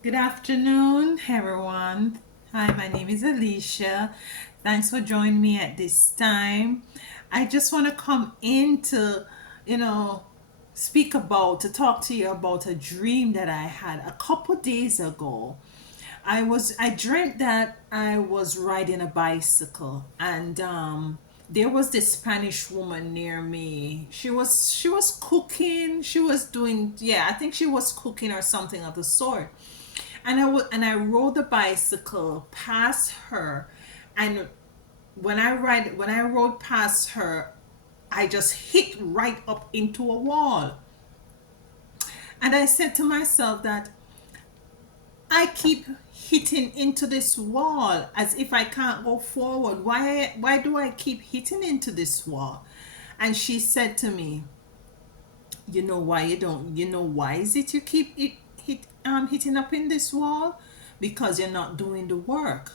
Good afternoon, everyone. Hi, my name is Alicia. Thanks for joining me at this time. I just want to come in to, you know, to talk to you about a dream that I had a couple days ago. I dreamt that I was riding a bicycle, and there was this Spanish woman near me. She was cooking. She was doing, yeah, I think she was cooking or something of the sort. And I rode the bicycle past her, and when I rode past her, I just hit right up into a wall. And I said to myself that I keep hitting into this wall as if I can't go forward. Why do I keep hitting into this wall? And she said to me, "You know why you don't? You know why is it you keep hitting up in this wall? Because you're not doing the work."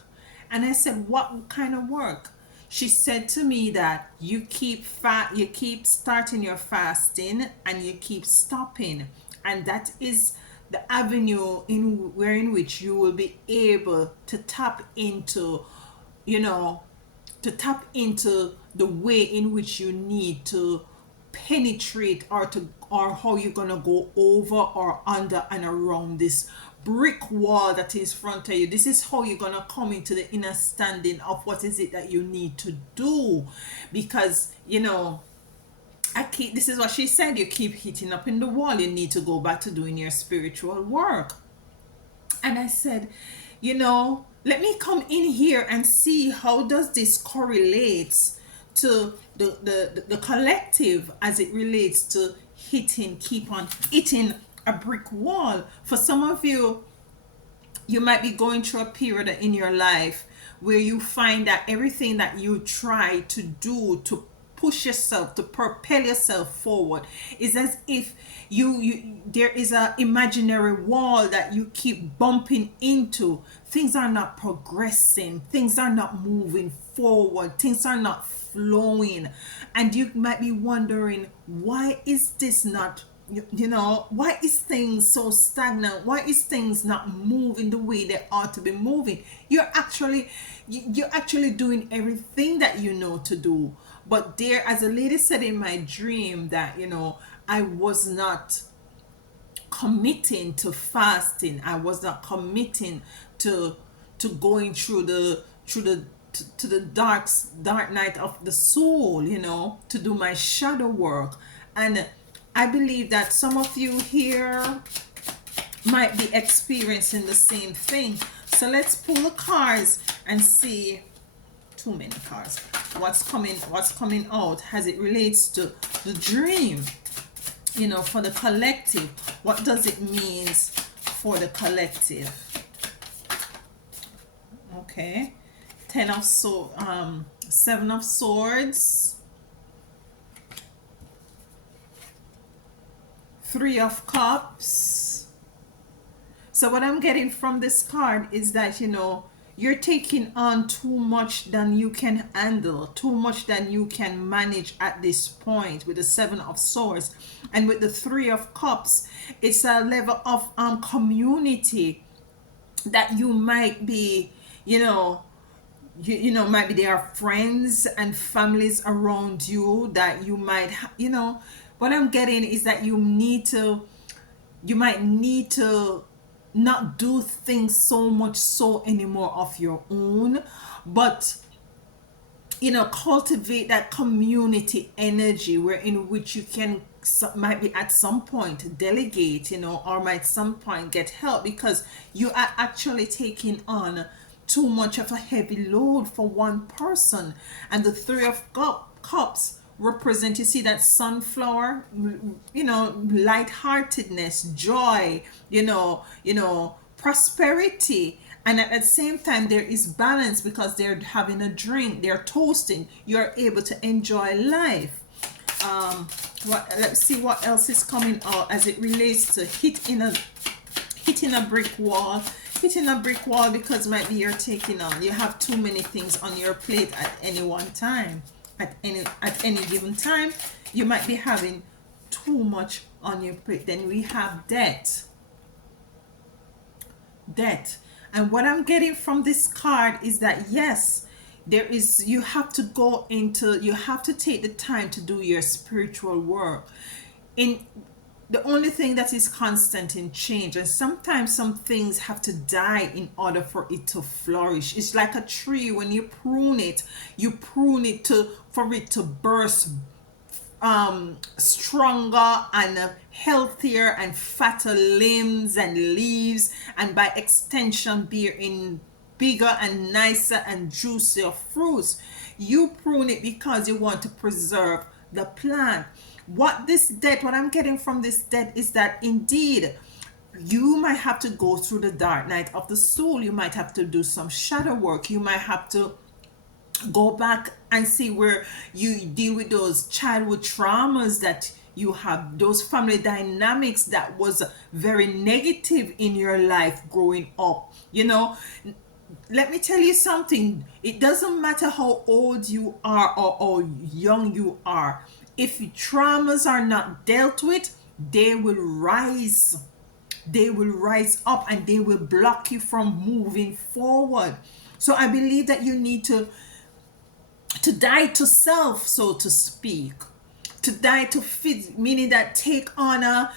And I said, "What kind of work?" She said to me that you keep starting your fasting and you keep stopping, and that is the avenue in which you will be able to tap into, you know, the way in which you need to penetrate, or how you're gonna go over or under and around this brick wall that is front of you. This is how you're gonna come into the understanding of what is it that you need to do. Because this is what she said, you keep hitting up in the wall, you need to go back to doing your spiritual work. And I said, let me come in here and see how does this correlates to the collective, as it relates to keep on hitting a brick wall. For some of you, you might be going through a period in your life where you find that everything that you try to do to push yourself, to propel yourself forward, is as if you there is a imaginary wall that you keep bumping into. Things are not progressing, things are not moving forward, things are not flowing, and you might be wondering, why is this not, why is things so stagnant? Why is things not moving the way they ought to be moving? You're actually doing everything that you know to do. But there, as a lady said in my dream, that I was not committing to fasting. I was not committing to going to the dark night of the soul, to do my shadow work. And I believe that some of you here might be experiencing the same thing. So let's pull the cards and see, too many cards, what's coming out as it relates to the dream, for the collective. What does it mean for the collective? Okay. Seven of Swords, Three of Cups. So what I'm getting from this card is that, you're taking on too much than you can handle, too much than you can manage at this point with the Seven of Swords. And with the Three of Cups, it's a level of community that you might be, might be there are friends and families around you that you might what I'm getting is that you might need to not do things so much so anymore of your own, but cultivate that community energy, where in which you can, might be at some point delegate, or might some point get help, because you are actually taking on too much of a heavy load for one person. And the Three of Cups represent, you see that sunflower, lightheartedness, joy, prosperity. And at the same time, there is balance, because they're having a drink, they're toasting, you're able to enjoy life. Let's see what else is coming out as it relates to hitting a brick wall. Hitting a brick wall, because might be you have too many things on your plate at any one time. At any given time, you might be having too much on your plate. Then we have debt. debt. And what I'm getting from this card is that yes, there is, you have to go into, you have to take the time to do your spiritual work. In the only thing that is constant in change, and sometimes some things have to die in order for it to flourish. It's like a tree. When you prune it to, for it to burst stronger and healthier and fatter limbs and leaves, and by extension bearing bigger and nicer and juicier fruits. You prune it because you want to preserve the plant. What I'm getting from this debt is that indeed you might have to go through the dark night of the soul. You might have to do some shadow work. You might have to go back and see where you deal with those childhood traumas that you have, those family dynamics that was very negative in your life growing up. Let me tell you something. It doesn't matter how old you are or how young you are. If traumas are not dealt with, they will rise. They will rise up and they will block you from moving forward. So I believe that you need to die to self, so to speak. To die to fit, meaning that take on a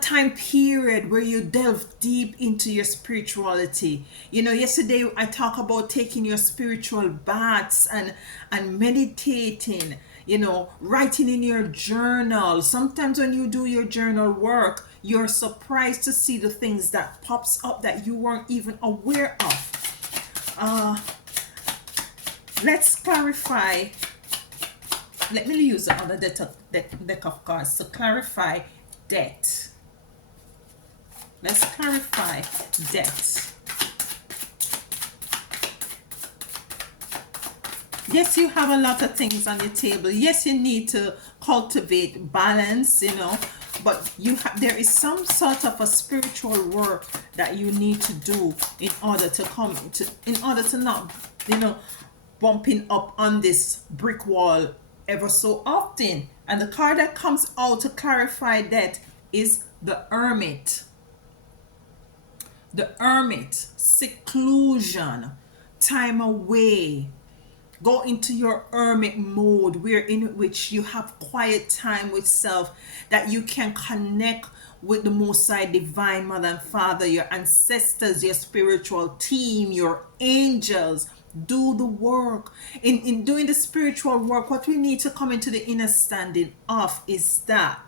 time period where you delve deep into your spirituality. Yesterday I talked about taking your spiritual baths and meditating, writing in your journal. Sometimes when you do your journal work, you're surprised to see the things that pops up that you weren't even aware of. Let's clarify. Let me use the other deck of cards to clarify debt. Let's clarify debt. Yes, you have a lot of things on your table. Yes, you need to cultivate balance, but there is some sort of a spiritual work that you need to do in order to not, bumping up on this brick wall ever so often. And the card that comes out to clarify that is the Hermit. The Hermit, seclusion, time away. Go into your hermit mode, in which you have quiet time with self, that you can connect with the Most High Divine Mother and Father, your ancestors, your spiritual team, your angels. Do the work. In doing the spiritual work, what we need to come into the understanding of is that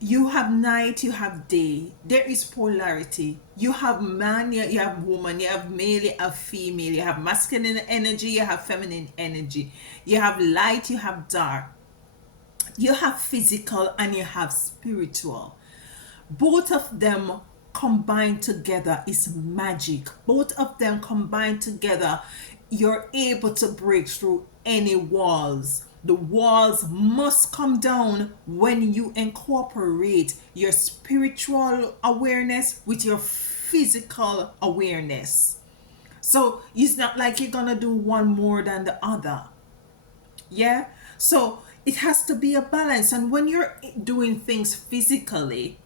you have night, you have day. There is polarity. You have man, you have woman, you have male, you have female, you have masculine energy, you have feminine energy. You have light, you have dark. You have physical and you have spiritual. Both of them combined together is magic. Both of them combined together, you're able to break through any walls. The walls must come down when you incorporate your spiritual awareness with your physical awareness. So it's not like you're gonna do one more than the other. Yeah? So it has to be a balance. And when you're doing things physically,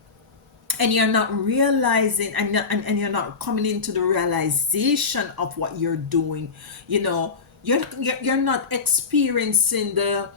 and you're not realizing and you're not coming into the realization of what you're doing, you're not experiencing the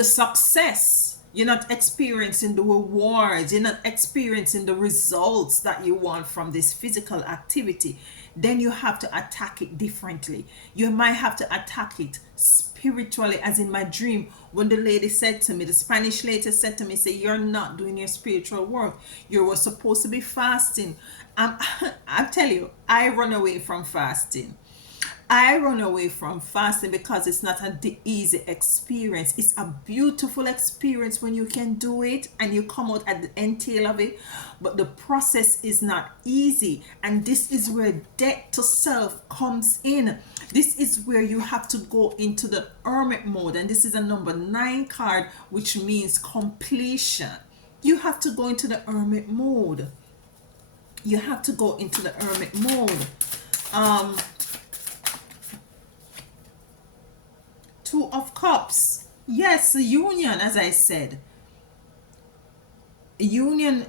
success. You're not experiencing the rewards. You're not experiencing the results that you want from this physical activity. Then you have to attack it differently. You might have to attack it spiritually, as in my dream when the Spanish lady said to me, say, you're not doing your spiritual work. You were supposed to be fasting. I tell you, I run away from fasting. I run away from fasting because it's not an easy experience. It's a beautiful experience when you can do it and you come out at the end tail of it, but the process is not easy. And this is where debt to self comes in. This is where you have to go into the hermit mode, and this is a number 9 card, which means completion. You have to go into the hermit mode. You have to go into the hermit mode. Two of Cups. Yes, a union, as I said, a union,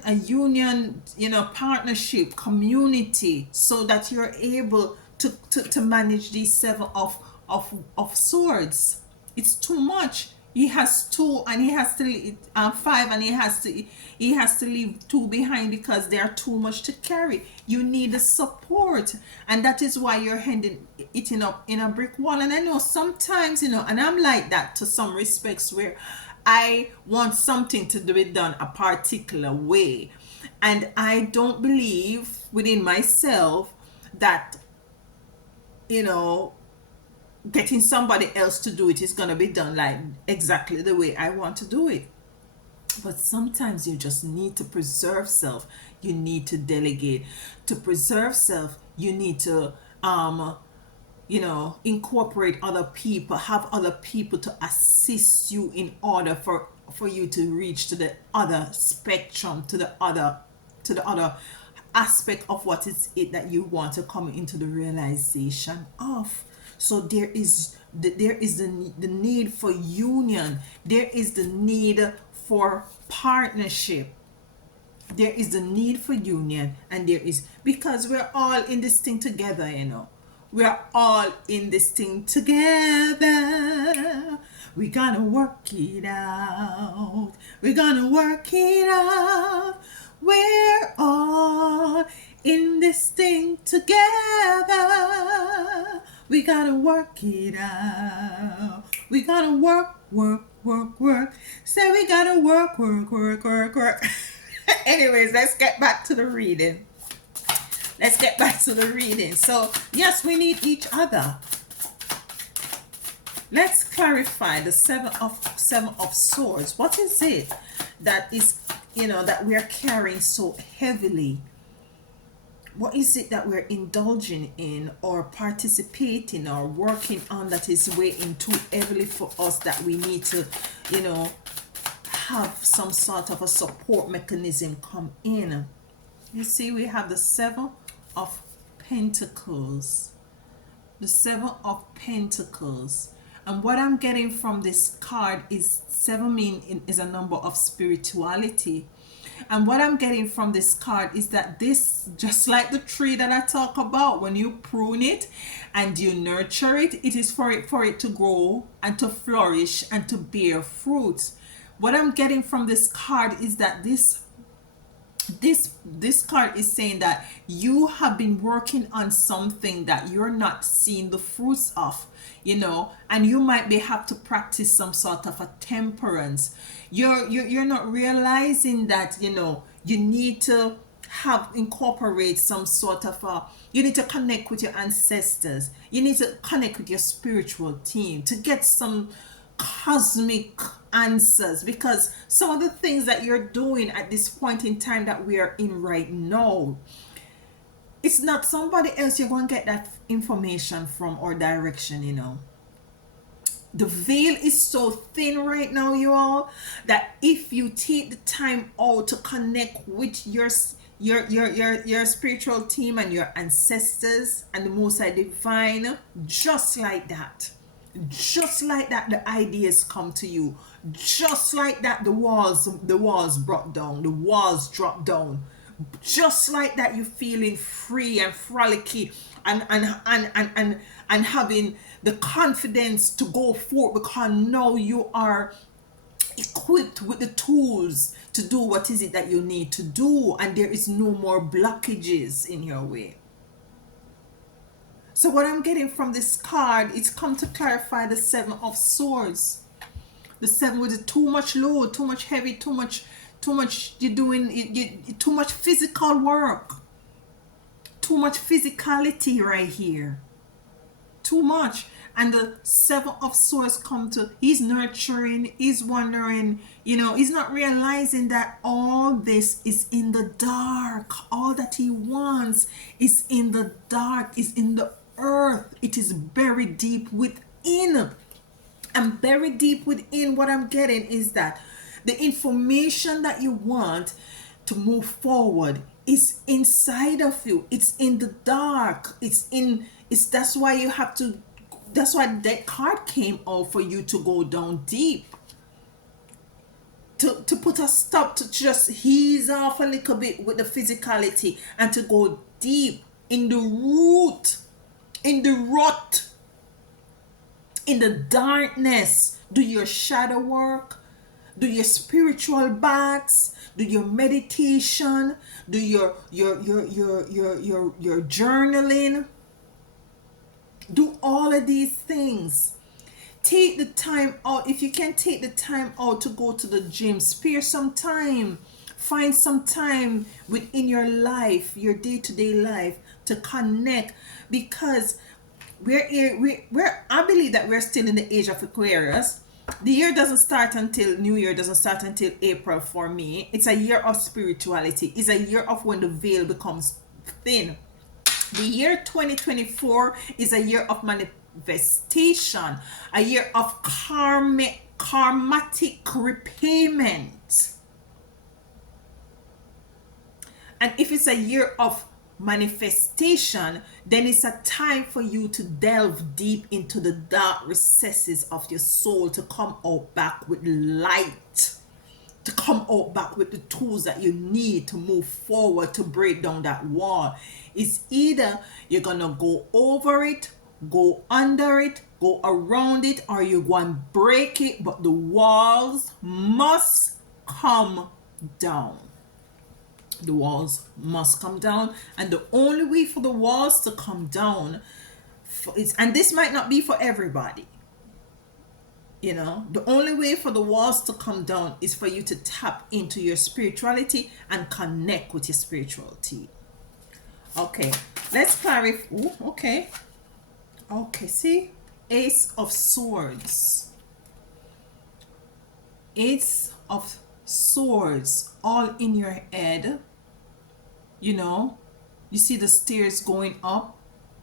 partnership, community, so that you're able to manage these seven of swords. It's too much. He has two, and he has to leave, five, and he has to leave two behind because they are too much to carry. You need the support, and that is why you're handing it in a brick wall. And I know sometimes, and I'm like that to some respects, where I want something to be done a particular way. And I don't believe within myself that, you know, getting somebody else to do it is going to be done like exactly the way I want to do it. But sometimes you just need to preserve self. You need to delegate. To preserve self, you need to incorporate other people, have other people to assist you in order for you to reach to the other spectrum, to the other aspect of what is it that you want to come into the realization of. So there is the need for union. There is the need for partnership. There is the need for union, and there is, because we're all in this thing together. We're all in this thing together. We gotta work it out. We're gonna work it out. We're all in this thing together. We gotta work it out. We gotta work, work, work, work. Say we gotta work, work, work, work, work. Anyways, let's get back to the reading. Let's get back to the reading. So, yes, we need each other. Let's clarify the seven of swords. What is it that is, that we are carrying so heavily? What is it that we're indulging in or participating or working on that is weighing too heavily for us, that we need to, have some sort of a support mechanism come in? You see, we have the Seven of Pentacles. The Seven of Pentacles. And what I'm getting from this card is is a number of spirituality. And what I'm getting from this card is that this, just like the tree that I talk about, when you prune it and you nurture it, it is for it to grow and to flourish and to bear fruits. What I'm getting from this card is that this card is saying that you have been working on something that you're not seeing the fruits of, and you might be have to practice some sort of a temperance. You're not realizing that, you need to have incorporate some sort of a, you need to connect with your ancestors. You need to connect with your spiritual team to get some cosmic answers, because some of the things that you're doing at this point in time that we are in right now, it's not somebody else you're going to get that information from or direction. The veil is so thin right now, you all, that if you take the time out to connect with your spiritual team and your ancestors and the Most High Divine, just like that, the ideas come to you. Just like that, the walls brought down, the walls dropped down. Just like that, you're feeling free and frolicky, and having the confidence to go forward, because now you are equipped with the tools to do what is it that you need to do, and there is no more blockages in your way. So what I'm getting from this card, it's come to clarify the Seven of Swords. The seven with the too much load, too much heavy, too much you're doing, too much physical work, too much physicality right here, too much. And the Seven of Swords come to, he's nurturing, he's wondering, he's not realizing that all this is in the dark. All that he wants is in the dark, is in the earth. It is buried deep within. And buried deep within, what I'm getting is that the information that you want to move forward is inside of you. It's in the dark. It's that's why you have to That's why that card came out, for you to go down deep, to put a stop, to just ease off a little bit with the physicality, and to go deep in the root, in the rot, in the darkness. Do your shadow work, do your spiritual baths, do your meditation, do your journaling, do all of these things. Take the time out. If you can take the time out to go to the gym, spare some time, find some time within your life, your day-to-day life, to connect, because we're here, I believe that we're still in the age of Aquarius. The year doesn't start until New Year, doesn't start until April. For me, it's a year of spirituality. It's a year of when the veil becomes thin. The year 2024 is a year of manifestation, a year of karmatic repayment. And if it's a year of manifestation, then it's a time for you to delve deep into the dark recesses of your soul, to come out back with light, to come out back with the tools that you need to move forward, to break down that wall. It's either you're gonna go over it, go under it, go around it, or you're going to break it, but the walls must come down. The walls must come down, and the only way for the walls to come down is, and this might not be for everybody, the only way for the walls to come down is for you to tap into your spirituality and connect with your spirituality. Okay, let's clarify. Okay, see, Ace of Swords, Ace of Swords, all in your head. You see the stairs going up,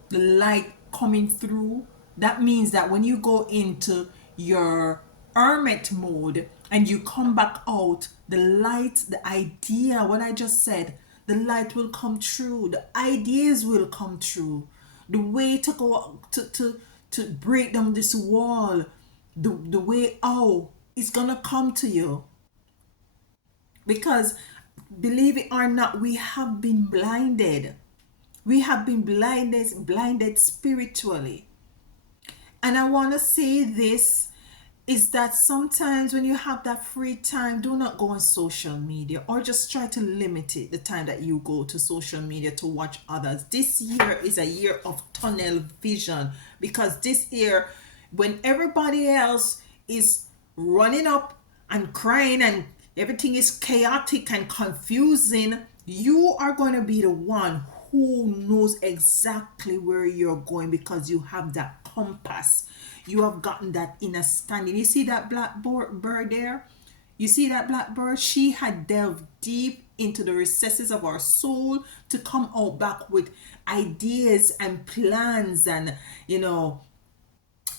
the light coming through. That means that when you go into your hermit mode and you come back out, the light, the idea, what I just said, the light will come true, the ideas will come true, the way to go to break down this wall, the way out is gonna come to you. Because believe it or not, we have been blinded. We have been blinded spiritually. And I want to say this, is that sometimes when you have that free time, do not go on social media, or just try to limit it, the time that you go to social media to watch others. This year is a year of tunnel vision, because this year, when everybody else is running up and crying and everything is chaotic and confusing, you are going to be the one who knows exactly where you're going, because you have that compass. You have gotten that inner standing. You see that black bird there? You see that black bird? She had delved deep into the recesses of our soul to come out back with ideas and plans and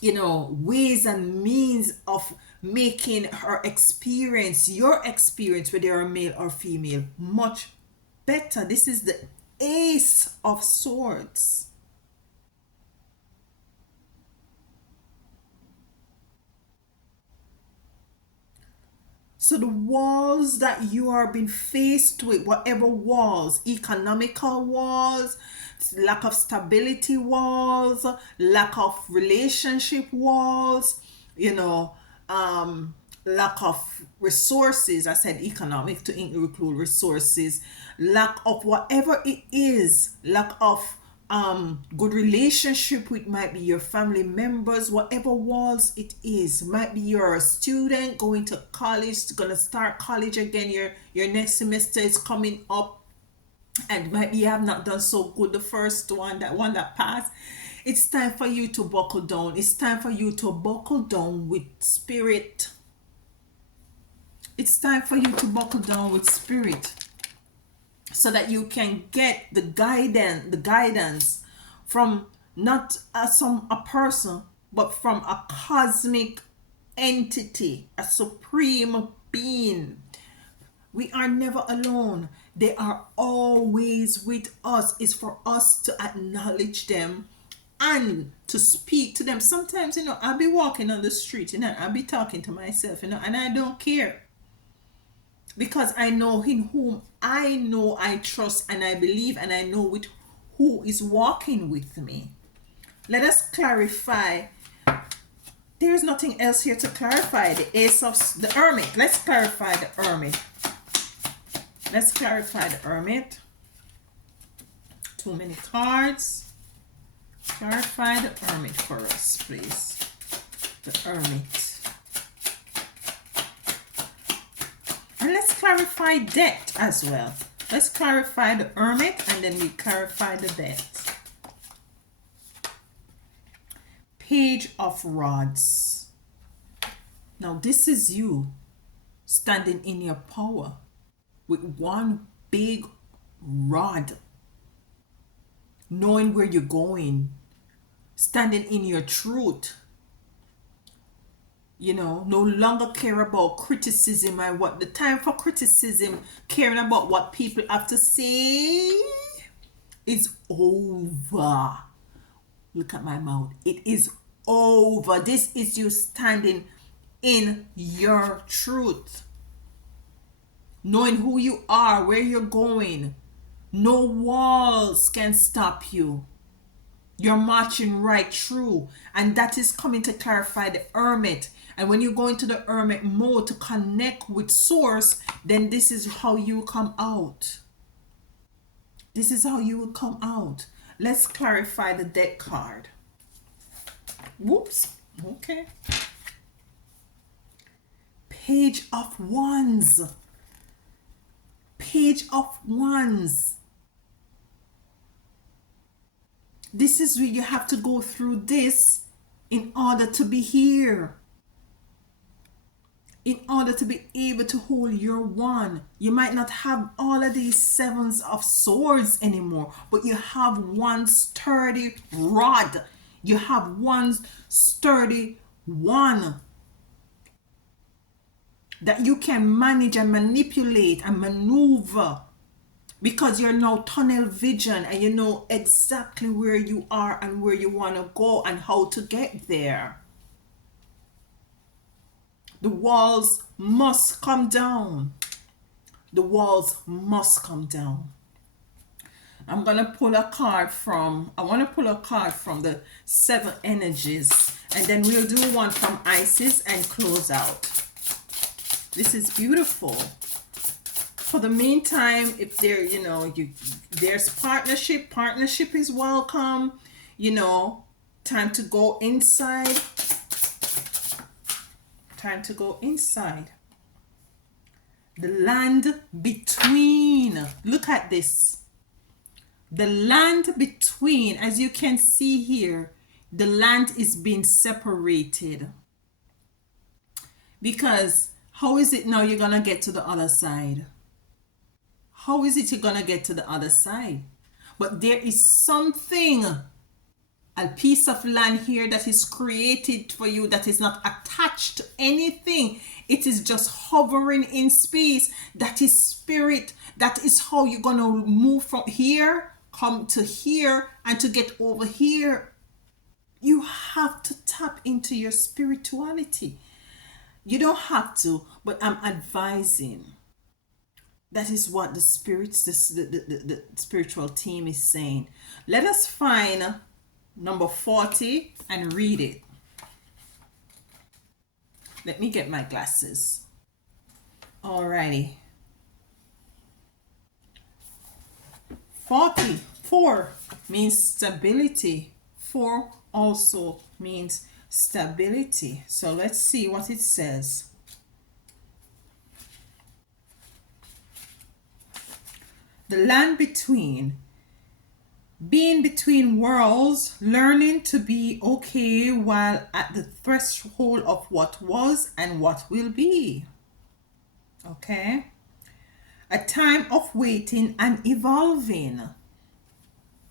ways and means of making her experience, your experience, whether you're male or female, much better. This is the Ace of Swords. So the walls that you are being faced with, whatever walls, economical walls, lack of stability walls, lack of relationship walls, lack of resources. I said economic to include resources, lack of whatever it is, lack of good relationship with, might be your family members, whatever walls it is. Might be you're a student going to college, gonna start college again, your next semester is coming up, and maybe you have not done so good the first one, that passed. It's time for you to buckle down. It's time for you to buckle down with spirit. It's time for you to buckle down with spirit, so that you can get the guidance from not a person, but from a cosmic entity, a supreme being. We are never alone. They are always with us. It's for us to acknowledge them and to speak to them. Sometimes, I'll be walking on the street, I'll be talking to myself, and I don't care. Because I know in whom I know I trust and I believe, and I know with who is walking with me. Let us clarify. There's nothing else here to clarify. The Ace of the Hermit. Let's clarify the Hermit. Let's clarify the Hermit. Too many cards. Clarify the Hermit for us, please. The Hermit. And let's clarify debt as well. Let's clarify the Hermit, and then we clarify the debt. Page of Rods. Now this is you standing in your power with one big rod, knowing where you're going, standing in your truth. No longer care about criticism and what the time for criticism, caring about what people have to say is over. Look at my mouth. It is over. This is you standing in your truth. Knowing who you are, where you're going. No walls can stop you. You're marching right through. And that is coming to clarify the Hermit. And when you go into the Hermit mode to connect with Source, then this is how you come out. This is how you will come out. Let's clarify the deck card. Whoops. Okay. Page of Wands. Page of Wands. This is where you have to go through this in order to be here. In order to be able to hold your wand. You might not have all of these sevens of swords anymore, but you have one sturdy rod. You have one sturdy wand that you can manage and manipulate and maneuver, because you're now tunnel vision and you know exactly where you are and where you want to go and how to get there. The walls must come down. The walls must come down. I want to pull a card from the 7 energies, and then we'll do one from Isis and close out. This is beautiful. For the meantime, if there, there's partnership is welcome. Time to go inside. Time to go inside. The land between. Look at this. The land between, as you can see here, the land is being separated. Because how is it now you're going to get to the other side? How is it you're going to get to the other side? But there is something, a piece of land here that is created for you that is not attached to anything. It is just hovering in space. That is spirit. That is how you're going to move from here, come to here, and to get over here. You have to tap into your spirituality. You don't have to, but I'm advising. That is what the spirits, the spiritual team is saying. Let us find number 40 and read it. Let me get my glasses. Alrighty. 44 means stability. 4 also means stability. So let's see what it says. The land between. Being between worlds, learning to be okay while at the threshold of what was and what will be. Okay? A time of waiting and evolving.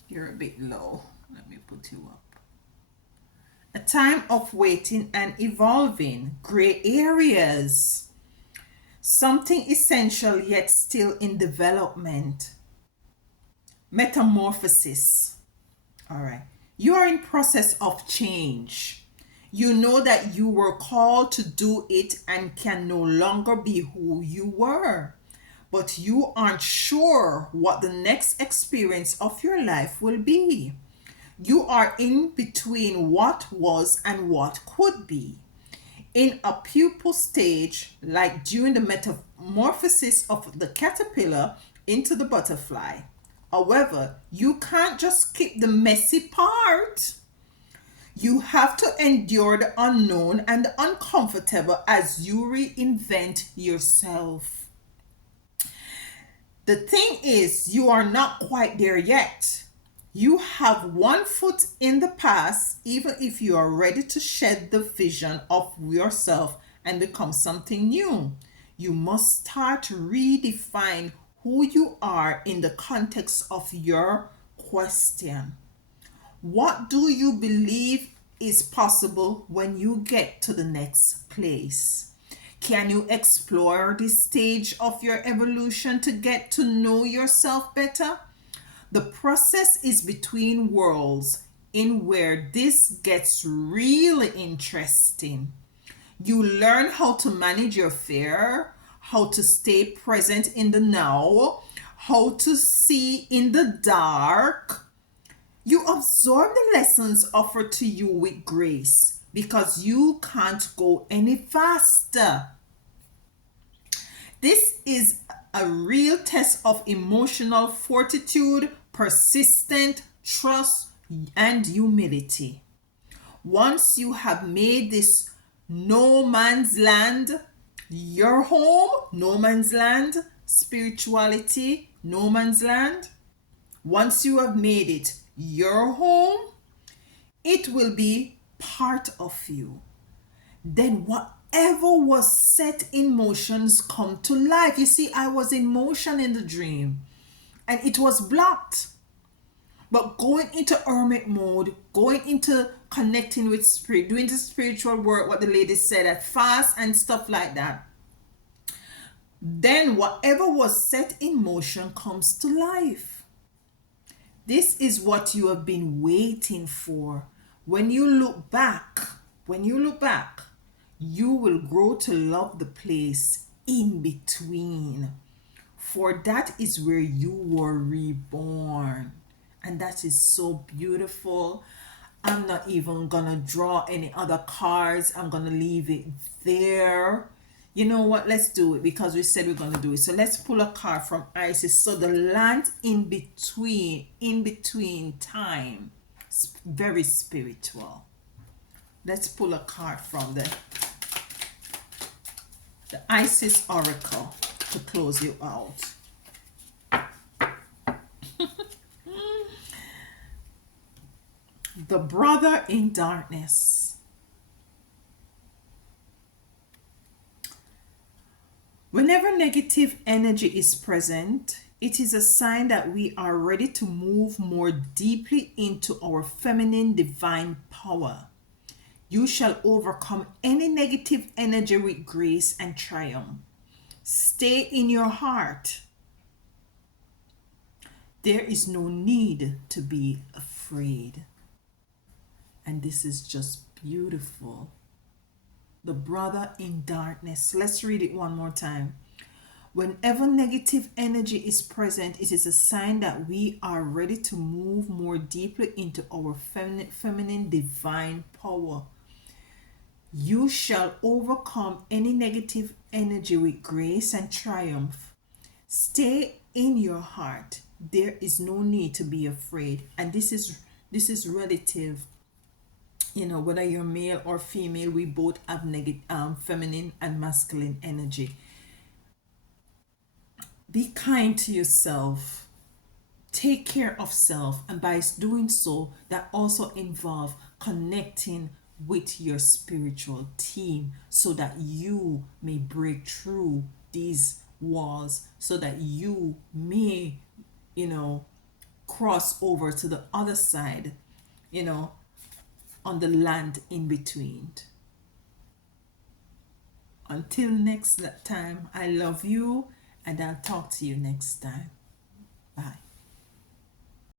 You're a bit low. Let me put you up. A time of waiting and evolving. Gray areas. Something essential yet still in development. Metamorphosis. All right. You are in process of change. You know that you were called to do it and can no longer be who you were. But you aren't sure what the next experience of your life will be. You are in between what was and what could be. In a pupal stage, like during the metamorphosis of the caterpillar into the butterfly. However, you can't just skip the messy part. You have to endure the unknown and the uncomfortable as you reinvent yourself. The thing is, you are not quite there yet. You have one foot in the past, even if you are ready to shed the vision of yourself and become something new. You must start to redefine who you are in the context of your question. What do you believe is possible when you get to the next place? Can you explore this stage of your evolution to get to know yourself better? The process is between worlds in where this gets really interesting. You learn how to manage your fear, how to stay present in the now, how to see in the dark. You absorb the lessons offered to you with grace because you can't go any faster. This is a real test of emotional fortitude, persistent trust, and humility. Once you have made this no man's land your home, no man's land, spirituality, no man's land, once you have made it your home, it will be part of you. Then whatever was set in motions come to life. You see, I was in motion in the dream and it was blocked. But going into hermit mode, going into connecting with spirit, doing the spiritual work, what the lady said, at fast and stuff like that, then whatever was set in motion comes to life. This is what you have been waiting for. When you look back, you will grow to love the place in between. For that is where you were reborn. And that is so beautiful. I'm not even gonna draw any other cards. I'm gonna leave it there. You know what? Let's do it because we said we're gonna do it. So let's pull a card from Isis. So the land in between time. Very spiritual. Let's pull a card from the Isis Oracle to close you out. The brother in darkness. Whenever negative energy is present, it is a sign that we are ready to move more deeply into our feminine divine power. You shall overcome any negative energy with grace and triumph. Stay in your heart. There is no need to be afraid. And this is just beautiful. The brother in darkness. Let's read it one more time. Whenever negative energy is present, it is a sign that we are ready to move more deeply into our feminine divine power. You shall overcome any negative energy with grace and triumph. Stay in your heart. There is no need to be afraid. And this is relative. You know, whether you're male or female, we both have feminine and masculine energy. Be kind to yourself. Take care of self, and by doing so, that also involves connecting with your spiritual team so that you may break through these walls, so that you may, cross over to the other side, on the land in between. Until next time, I love you and I'll talk to you next time. Bye.